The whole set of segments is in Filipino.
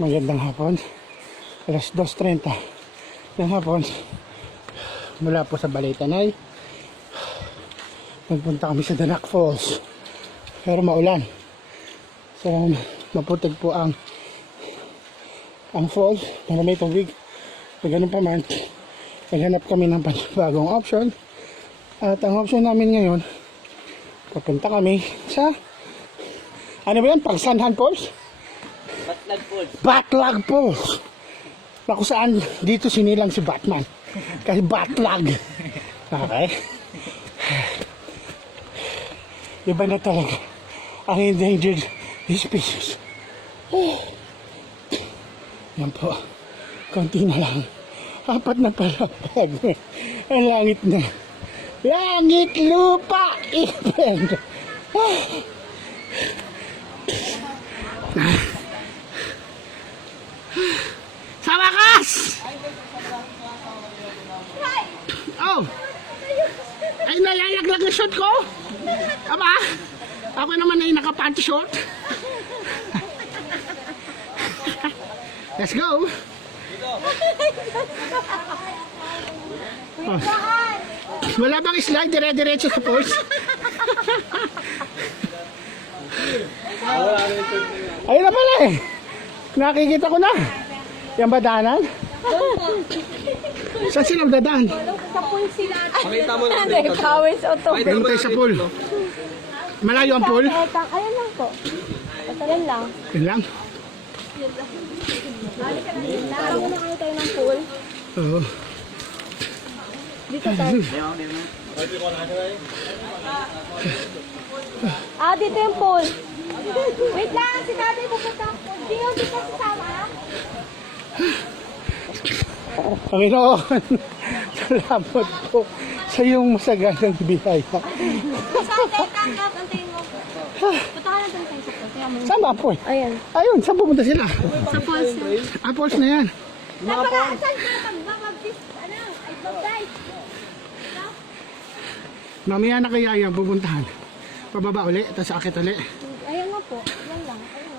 Magandang hapon. Alas 2:30 ng hapon. Mula po sa Ballytanay. Nagpunta kami sa Danak Falls. Pero maulan. So, maputig po ang falls. Para may tubig. Pag ganun pa man, naghanap kami ng bagong option. At ang option namin ngayon, papunta kami sa ano ba yan? Pagsanhan Falls? Batlag Falls. Batlag Falls. Na kung saan dito sinilang si Batman. Kasi Batlag. Okay? Iba na talaga ang endangered species. Yan po. Konti na lang. 4 na palapag. Ang langit na. Langit, lupa, event. Sa wakas! Oh! Ay, nalalaglag na shot ko? Aba? Ako naman ay naka-panty short. Let's go! Oh. Wala bang slide dire-diretso sa post? Ayun na pala eh. Nakikita ko na. Yan ba daanan? Saan sila dadaan? Sa pool sila. Pakita mo naman Ay, kawis o to. Ganun tayo sa pool. Malayo ang pool? Ayan lang po. Patalan lang. Yun lang? Tama na kayo tayo ng pool. Oo. Dito tayo. Dito yung pool. Wait lang, si tatay pupunta ang pool. Hindi yun, dito sasama. Panginoon, salamat po sa iyong masaganang biyaya. Saan tayo tanggap? Antayin mo. Punta ka lang tayo sa pool. Kaya mo. Saan ba ang pool? Ayan. Ayun, saan pumunta sila? Sa pool. Falls na yan. Saan ka mag-baptize? Mamaya na kaya yan pupuntahan. Pababa uli, tapos akit uli. Ayan nga po. Yan lang. Ayan.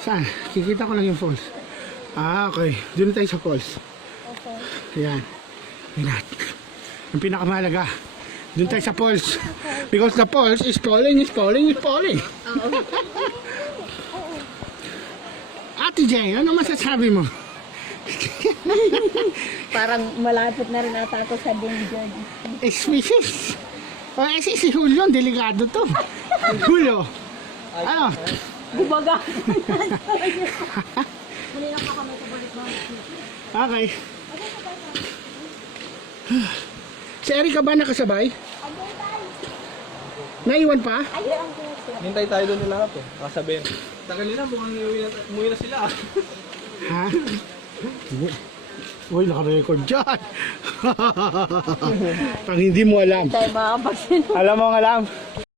Saan? Kikita ko lang yung falls. Okay. Doon tayo sa falls. Okay. Ayan. Ayan. Ang pinakamahalaga. Doon tayo sa falls. Because the falls is falling, is falling, is falling. Ate Jane, ano masasabi mo? Parang malapit na rin ata ako sa danger. Species. Si Julio, delikado to. Julio. Ano? Gubaga. Muli lang pa kami pabalik na. Okay. Si Erika ba nakasabay? Naiwan pa? Hintay tayo doon nila po. Kasabihin. Tagal nila, mukhang umuwi na sila. Ha? Uy, naka-record dyan. Pag hindi mo alam. Tayo makapagsin. Alam mo ang alam.